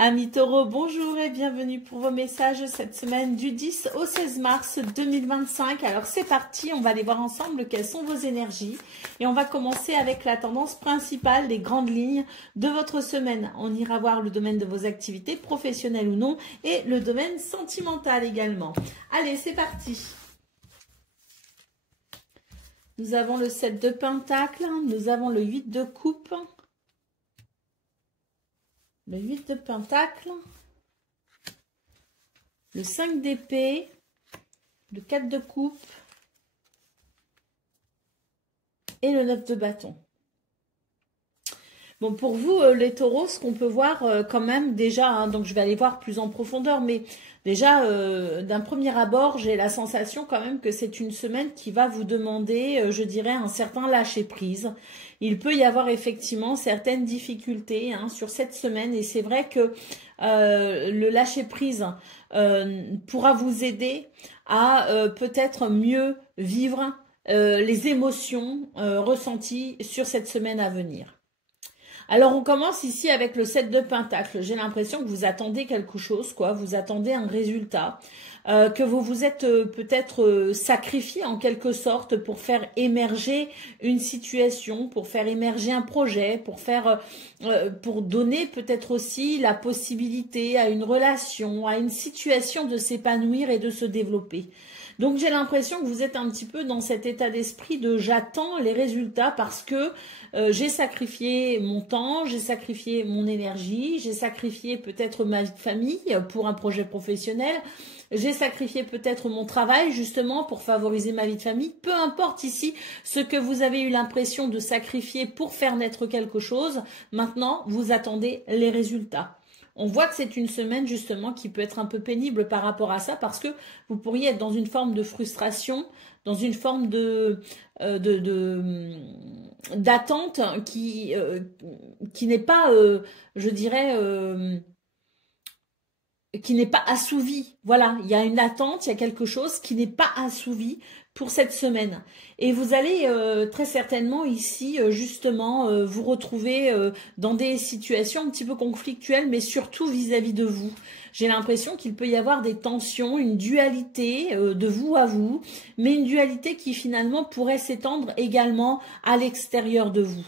Amis taureaux, bonjour et bienvenue pour vos messages cette semaine du 10 au 16 mars 2025. Alors c'est parti, on va aller voir ensemble quelles sont vos énergies. Et on va commencer avec la tendance principale, les grandes lignes de votre semaine. On ira voir le domaine de vos activités, professionnelles ou non, et le domaine sentimental également. Allez, c'est parti. Nous avons le 7 de Pentacles, nous avons le 8 de Coupe. Le 8 de Pentacle, le 5 d'épée, le 4 de coupe et le 9 de bâton. Bon, pour vous, les taureaux, ce qu'on peut voir quand même déjà, hein, donc je vais aller voir plus en profondeur, mais déjà, d'un premier abord, j'ai la sensation quand même que c'est une semaine qui va vous demander, je dirais, un certain lâcher-prise. Il peut y avoir effectivement certaines difficultés hein, sur cette semaine et c'est vrai que le lâcher-prise pourra vous aider à peut-être mieux vivre les émotions ressenties sur cette semaine à venir. Alors, on commence ici avec le 7 de Pentacle. J'ai l'impression que vous attendez quelque chose, quoi. Vous attendez un résultat, que vous vous êtes peut-être sacrifié en quelque sorte pour faire émerger une situation, pour faire émerger un projet, pour donner peut-être aussi la possibilité à une relation, à une situation de s'épanouir et de se développer. Donc j'ai l'impression que vous êtes un petit peu dans cet état d'esprit de j'attends les résultats parce que j'ai sacrifié mon temps, j'ai sacrifié mon énergie, j'ai sacrifié peut-être ma vie de famille pour un projet professionnel, j'ai sacrifié peut-être mon travail justement pour favoriser ma vie de famille. Peu importe ici ce que vous avez eu l'impression de sacrifier pour faire naître quelque chose, maintenant vous attendez les résultats. On voit que c'est une semaine justement qui peut être un peu pénible par rapport à ça parce que vous pourriez être dans une forme de frustration, dans une forme d'attente qui n'est pas, je dirais, qui n'est pas assouvie. Voilà, il y a une attente, il y a quelque chose qui n'est pas assouvi pour cette semaine. Et vous allez très certainement ici, justement, vous retrouver dans des situations un petit peu conflictuelles, mais surtout vis-à-vis de vous. J'ai l'impression qu'il peut y avoir des tensions, une dualité de vous à vous, mais une dualité qui finalement pourrait s'étendre également à l'extérieur de vous.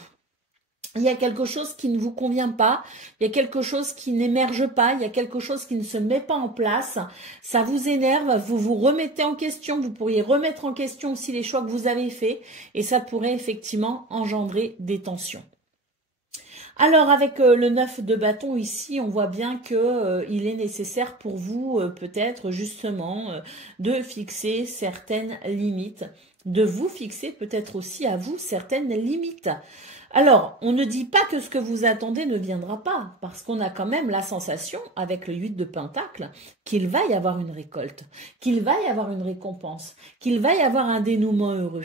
Il y a quelque chose qui ne vous convient pas, il y a quelque chose qui n'émerge pas, il y a quelque chose qui ne se met pas en place, ça vous énerve, vous vous remettez en question, vous pourriez remettre en question aussi les choix que vous avez faits et ça pourrait effectivement engendrer des tensions. Alors avec le 9 de bâton ici, on voit bien que il est nécessaire pour vous peut-être justement de fixer certaines limites, de vous fixer peut-être aussi à vous certaines limites. Alors, on ne dit pas que ce que vous attendez ne viendra pas, parce qu'on a quand même la sensation, avec le 8 de Pentacle, qu'il va y avoir une récolte, qu'il va y avoir une récompense, qu'il va y avoir un dénouement heureux.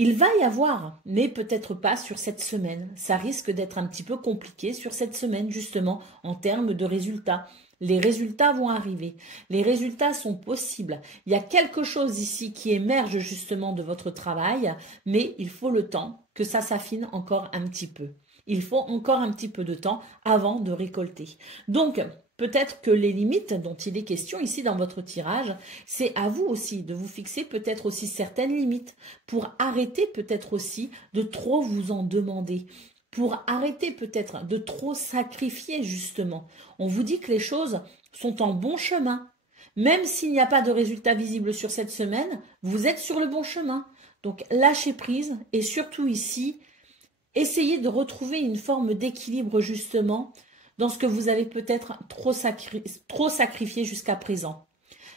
Il va y avoir, mais peut-être pas sur cette semaine. Ça risque d'être un petit peu compliqué sur cette semaine, justement, en termes de résultats. Les résultats vont arriver. Les résultats sont possibles. Il y a quelque chose ici qui émerge justement de votre travail, mais il faut le temps que ça s'affine encore un petit peu. Il faut encore un petit peu de temps avant de récolter. Donc, peut-être que les limites dont il est question ici dans votre tirage, c'est à vous aussi de vous fixer peut-être aussi certaines limites pour arrêter peut-être aussi de trop vous en demander, pour arrêter peut-être de trop sacrifier justement. On vous dit que les choses sont en bon chemin. Même s'il n'y a pas de résultat visible sur cette semaine, vous êtes sur le bon chemin. Donc lâchez prise et surtout ici, essayez de retrouver une forme d'équilibre justement dans ce que vous avez peut-être trop sacrifié jusqu'à présent.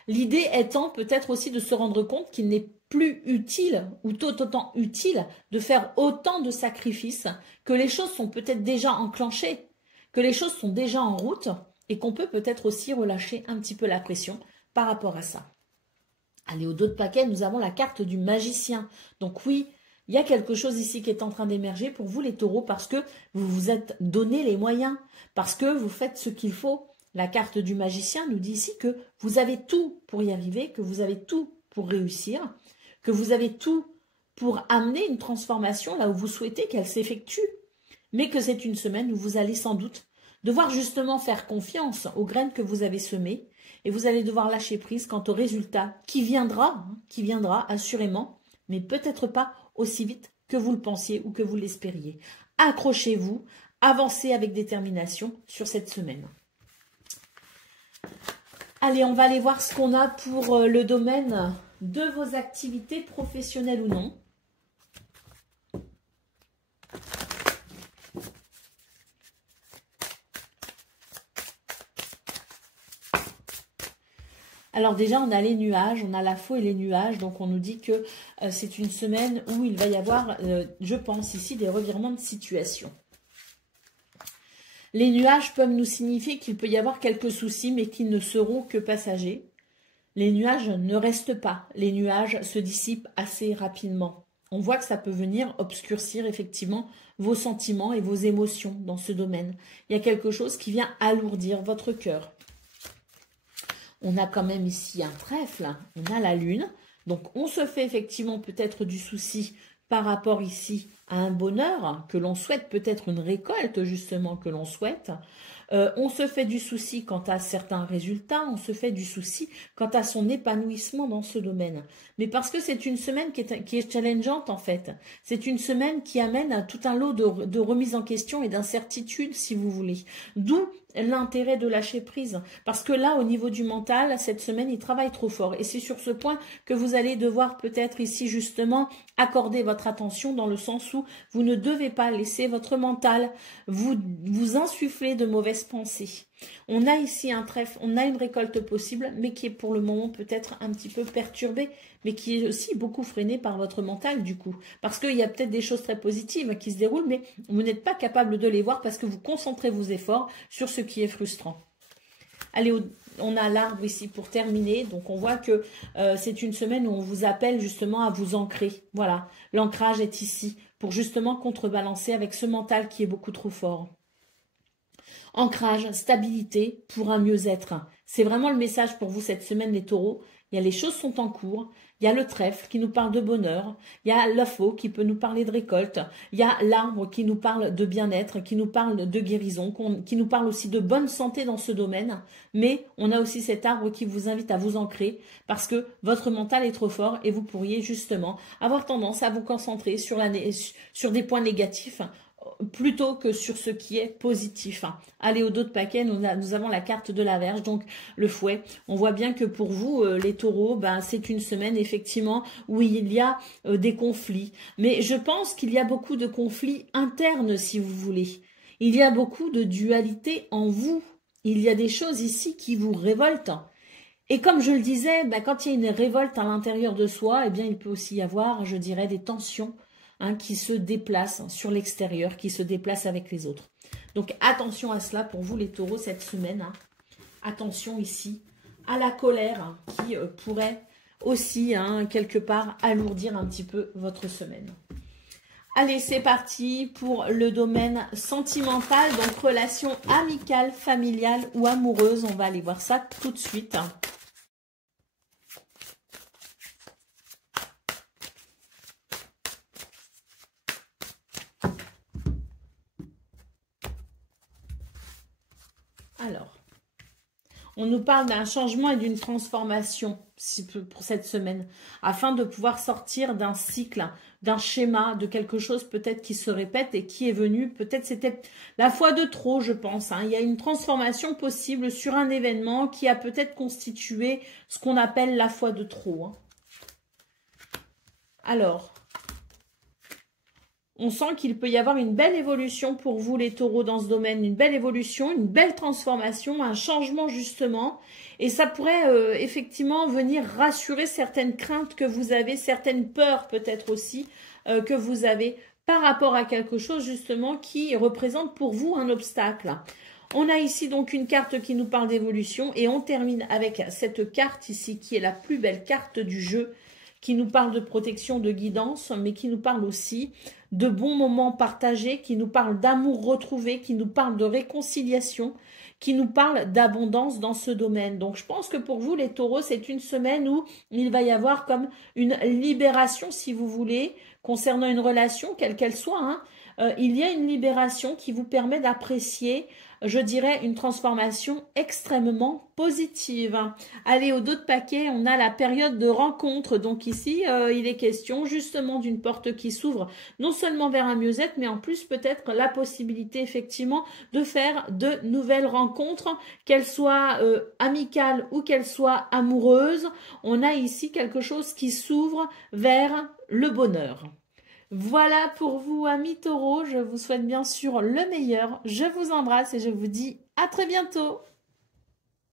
L'idée étant peut-être aussi de se rendre compte qu'il n'est plus utile ou tout autant utile de faire autant de sacrifices, que les choses sont peut-être déjà enclenchées, que les choses sont déjà en route et qu'on peut peut-être aussi relâcher un petit peu la pression par rapport à ça. Allez, au dos de paquet, nous avons la carte du magicien. Donc oui, il y a quelque chose ici qui est en train d'émerger pour vous les taureaux parce que vous vous êtes donné les moyens, parce que vous faites ce qu'il faut. La carte du magicien nous dit ici que vous avez tout pour y arriver, que vous avez tout pour réussir, que vous avez tout pour amener une transformation là où vous souhaitez qu'elle s'effectue, mais que c'est une semaine où vous allez sans doute devoir justement faire confiance aux graines que vous avez semées et vous allez devoir lâcher prise quant au résultat qui viendra assurément, mais peut-être pas aussi vite que vous le pensiez ou que vous l'espériez. Accrochez-vous, avancez avec détermination sur cette semaine. Allez, on va aller voir ce qu'on a pour le domaine de vos activités professionnelles ou non. Alors déjà, on a les nuages, on a la faux et les nuages, donc on nous dit que c'est une semaine où il va y avoir, je pense ici, des revirements de situation. Les nuages peuvent nous signifier qu'il peut y avoir quelques soucis, mais qui ne seront que passagers. Les nuages ne restent pas, les nuages se dissipent assez rapidement. On voit que ça peut venir obscurcir effectivement vos sentiments et vos émotions dans ce domaine. Il y a quelque chose qui vient alourdir votre cœur. On a quand même ici un trèfle, on a la lune. Donc on se fait effectivement peut-être du souci par rapport ici à un bonheur que l'on souhaite, peut-être une récolte justement que l'on souhaite. On se fait du souci quant à certains résultats, on se fait du souci quant à son épanouissement dans ce domaine. Mais parce que c'est une semaine qui est challengeante en fait. C'est une semaine qui amène à tout un lot de remise en question et d'incertitude si vous voulez. D'où l'intérêt de lâcher prise. Parce que là, au niveau du mental, cette semaine, il travaille trop fort. Et c'est sur ce point que vous allez devoir peut-être ici justement accorder votre attention dans le sens où vous ne devez pas laisser votre mental vous insuffler de mauvaises pensées. On a ici un trèfle, on a une récolte possible, mais qui est pour le moment peut-être un petit peu perturbée, mais qui est aussi beaucoup freinée par votre mental du coup. Parce qu'il y a peut-être des choses très positives qui se déroulent, mais vous n'êtes pas capable de les voir parce que vous concentrez vos efforts sur ce qui est frustrant. Allez, on a l'arbre ici pour terminer. Donc, on voit que c'est une semaine où on vous appelle justement à vous ancrer. Voilà, l'ancrage est ici pour justement contrebalancer avec ce mental qui est beaucoup trop fort. Ancrage, stabilité pour un mieux-être. C'est vraiment le message pour vous cette semaine, les taureaux. Il y a les choses sont en cours. Il y a le trèfle qui nous parle de bonheur. Il y a la faux qui peut nous parler de récolte. Il y a l'arbre qui nous parle de bien-être, qui nous parle de guérison, qui nous parle aussi de bonne santé dans ce domaine. Mais on a aussi cet arbre qui vous invite à vous ancrer parce que votre mental est trop fort et vous pourriez justement avoir tendance à vous concentrer sur des points négatifs plutôt que sur ce qui est positif. Allez, au dos de paquet, nous avons la carte de la Vierge, donc le fouet. On voit bien que pour vous, les taureaux, c'est une semaine effectivement où il y a des conflits. Mais je pense qu'il y a beaucoup de conflits internes, si vous voulez. Il y a beaucoup de dualité en vous. Il y a des choses ici qui vous révoltent. Et comme je le disais, quand il y a une révolte à l'intérieur de soi, eh bien, il peut aussi y avoir, je dirais, des tensions qui se déplacent sur l'extérieur, qui se déplacent avec les autres. Donc, attention à cela pour vous, les taureaux, cette semaine. Attention ici à la colère qui pourrait aussi, quelque part, alourdir un petit peu votre semaine. Allez, c'est parti pour le domaine sentimental, donc relation amicale, familiale ou amoureuse. On va aller voir ça tout de suite. Alors, on nous parle d'un changement et d'une transformation pour cette semaine, afin de pouvoir sortir d'un cycle, d'un schéma, de quelque chose peut-être qui se répète et qui est venu, peut-être c'était la fois de trop, je pense. Il y a une transformation possible sur un événement qui a peut-être constitué ce qu'on appelle la fois de trop. Alors, on sent qu'il peut y avoir une belle évolution pour vous, les taureaux, dans ce domaine. Une belle évolution, une belle transformation, un changement, justement. Et ça pourrait effectivement venir rassurer certaines craintes que vous avez, certaines peurs peut-être aussi que vous avez par rapport à quelque chose, justement, qui représente pour vous un obstacle. On a ici donc une carte qui nous parle d'évolution et on termine avec cette carte ici qui est la plus belle carte du jeu, qui nous parle de protection, de guidance, mais qui nous parle aussi de bons moments partagés, qui nous parle d'amour retrouvé, qui nous parle de réconciliation, qui nous parle d'abondance dans ce domaine. Donc, je pense que pour vous, les taureaux, c'est une semaine où il va y avoir comme une libération, si vous voulez, concernant une relation, quelle qu'elle soit. Il y a une libération qui vous permet d'apprécier je dirais, une transformation extrêmement positive. Allez, au dos de paquet, on a la période de rencontre. Donc ici, il est question justement d'une porte qui s'ouvre non seulement vers un mieux-être, mais en plus peut-être la possibilité effectivement de faire de nouvelles rencontres, qu'elles soient amicales ou qu'elles soient amoureuses. On a ici quelque chose qui s'ouvre vers le bonheur. Voilà pour vous, amis taureaux. Je vous souhaite bien sûr le meilleur. Je vous embrasse et je vous dis à très bientôt.